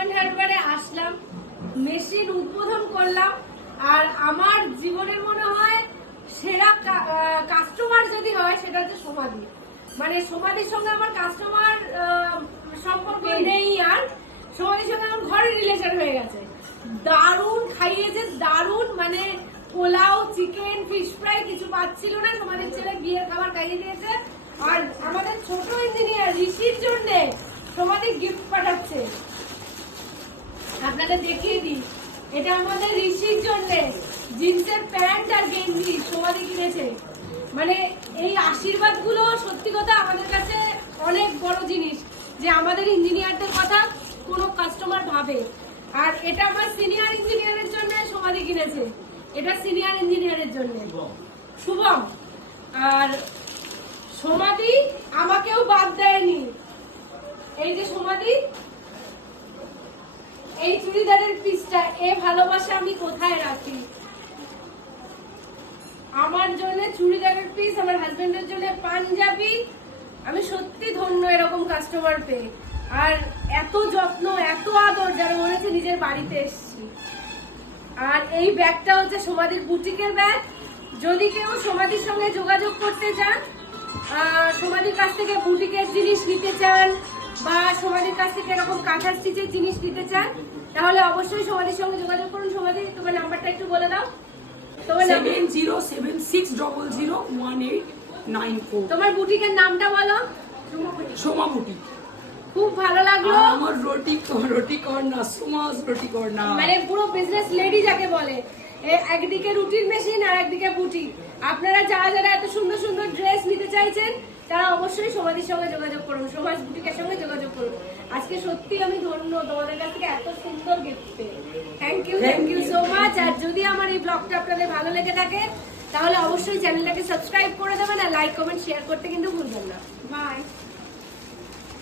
Diamond হারবারে আসলাম, machine উদ্বোধন করলাম। আর আমার জীবনের মনে হয় সেরা কাস্টমার যদি হয় সেটা হচ্ছে সমাধি। মানে সমাধির সঙ্গে আমার কাস্টমার সম্পর্ক নেই, আর সমাধির সঙ্গে আমার ঘরের রিলেশন হয়ে গেছে। দারুণ খাইয়েছে, দারুণ। মানে পোলাও, চিকেন, ফিশ ফ্রাই কিছু পাচ্ছিল না, সমাধির ছেলে বিয়ের খাবার খাইয়ে দিয়েছে। আর আমাদের ছোট ইঞ্জিনিয়ার ঋষির জন্য সমাধি গিফট পাঠাচ্ছে, আপনাদের দেখিয়ে দিই। এটা আমাদের ঋষির জন্য জিন্সের প্যান্ট আর গেঞ্জি সমাধি কিনেছে। মানে এই আশীর্বাদ গুলো সত্যি কথা আমাদের কাছে অনেক বড় জিনিস, যে আমাদের ইঞ্জিনিয়ারদের কথা কোনো কাস্টমার ভাবে। আর এটা আমার সিনিয়র ইঞ্জিনিয়ারের জন্য সমাধি কিনেছে, এটা সিনিয়র ইঞ্জিনিয়ারের জন্য শুভম। আর সমাধি আমাকেও বাদ দেয়নি। এই যে সমাধি, এই চুড়িদারের পিসটা, এ ভালোবাসা আমি কোথায় রাখি। আমার জন্য চুড়িদারের পিস, আমার হাজবেন্ডের জন্য পাঞ্জাবি। আমি সত্যি ধন্য এরকম কাস্টমার পেয়ে। আর এত যত্ন, এত আদর, যারা মনে হচ্ছে নিজের বাড়িতে এসেছি। আর এই ব্যাগটা হচ্ছে সমাধির বুটিকের ব্যাগ। যদি কেউ সমাধির সঙ্গে যোগাযোগ করতে চান, সমাধির কাছ থেকে বুটিকের জিনিস নিতে চান, বা সমাধির কাছ থেকে এরকম কাঁথার স্টিচের জিনিস নিতে চান, তাহলে অবশ্যই সমাধির সঙ্গে যোগাযোগ করুন। সমাধি, তোমার নাম্বারটা একটু বলে দাও। তোমার 70761894। তোমার বুটিকের নামটা বলো। সোমা বুটিক। খুব ভালো লাগলো। আমার রুটি কর্নার, সোমাস রুটি কর্নার। মানে পুরো বিজনেস লেডি যাকে বলে, একদিকে রুটির মেশিন আর একদিকে বুটিক। আপনারা যারা যারা এত সুন্দর সুন্দর ড্রেস নিতে চাইছেন, তারা অবশ্যই সমাধির সঙ্গে যোগাযোগ করুন, সমাজ বুটিকের সঙ্গে যোগাযোগ করুন। আজকে সত্যি আমি ধন্য তোমাদের কাছ থেকে এত সুন্দর গিফট পেয়ে। Thank you so much. আর যদি আমার এই ব্লগটা আপনাদের ভালো লেগে থাকে, তাহলে অবশ্যই চ্যানেলটাকে সাবস্ক্রাইব করে দেবেন, আর লাইক কমেন্ট শেয়ার করতে কিন্তু ভুলবেন না। বাই।